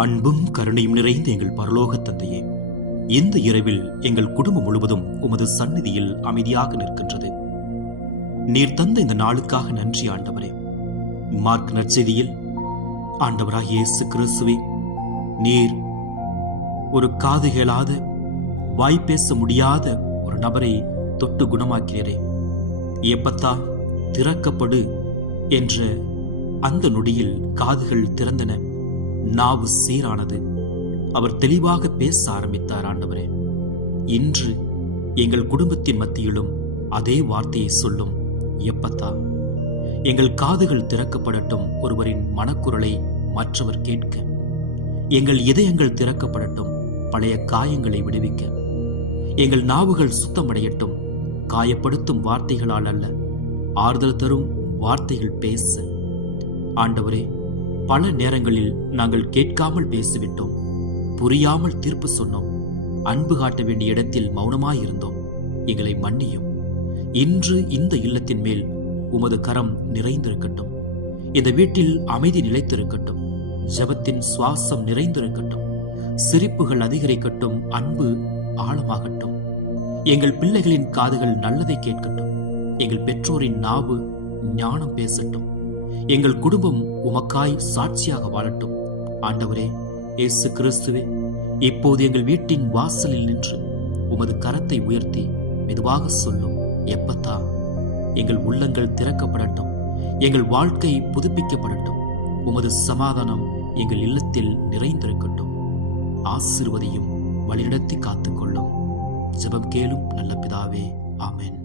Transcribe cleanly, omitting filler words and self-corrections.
அன்பும் கருணையும் நிறைந்த எங்கள் பரலோக தந்தையே, இந்த இரவில் எங்கள் குடும்பம் முழுவதும் உமது சந்நிதியில் அமைதியாக நிற்கின்றது. நீர் தந்த இந்த நாளுக்காக நன்றி ஆண்டவரே. மார்க் நற்செய்தியில் ஆண்டவராகிய இயேசு கிறிஸ்துவே, நீர் ஒரு காது கேளாத, வாய் பேச முடியாத ஒரு நபரை தொட்டு குணமாக்கிறீரே. எப்பத்தா திறக்கப்படு என்ற அந்த நொடியில் காதுகள் திறந்தன, நாவு சீரானது, அவர் தெளிவாக பேச ஆரம்பித்தார். ஆண்டவரே, இன்று எங்கள் குடும்பத்தின் மத்தியிலும் அதே வார்த்தையை சொல்லும். எப்பத்தா, எங்கள் காதுகள் திறக்கப்படட்டும், ஒருவரின் மனக்குரலை மற்றவர் கேட்க. எங்கள் இதயங்கள் திறக்கப்படட்டும், பழைய காயங்களை விடுவிக்க. எங்கள் நாவுகள் சுத்தமடையட்டும், காயப்படுத்தும் வார்த்தைகளால் அல்ல, ஆறுதல் தரும் வார்த்தைகள் பேச. ஆண்டவரே, பல நேரங்களில் நாங்கள் கேட்காமல் பேசிவிட்டோம், புரியாமல் தீர்ப்பு சொன்னோம், அன்பு காட்ட வேண்டிய இடத்தில் மௌனமாயிருந்தோம். எங்களை மன்னியும். இன்று இந்த இல்லத்தின் மேல் உமது கரம் நிறைந்திருக்கட்டும். இந்த வீட்டில் அமைதி நிலைத்திருக்கட்டும். ஜெபத்தின் சுவாசம் நிறைந்திருக்கட்டும். சிரிப்புகள் அதிகரிக்கட்டும். அன்பு ஆழமாகட்டும். எங்கள் பிள்ளைகளின் காதுகள் நல்லதை கேட்கட்டும். எங்கள் பெற்றோரின் நாவு ஞானம் பேசட்டும். எங்கள் குடும்பம் உமக்காய் சாட்சியாக வாழட்டும். ஆண்டவரே இயேசு கிறிஸ்துவே, இப்போது எங்கள் வீட்டின் வாசலில் நின்று உமது கரத்தை உயர்த்தி மெதுவாக சொல்லும். எப்பத்தா, எங்கள் உள்ளங்கள் திறக்கப்படட்டும். எங்கள் வாழ்க்கை புதுப்பிக்கப்படட்டும். உமது சமாதானம் எங்கள் இல்லத்தில் நிறைந்திருக்கட்டும். ஆசீர்வதியும், வழிநடத்தி காத்துக்கொள்ளும். ஜெபம் கேளும் நல்ல பிதாவே. ஆமென்.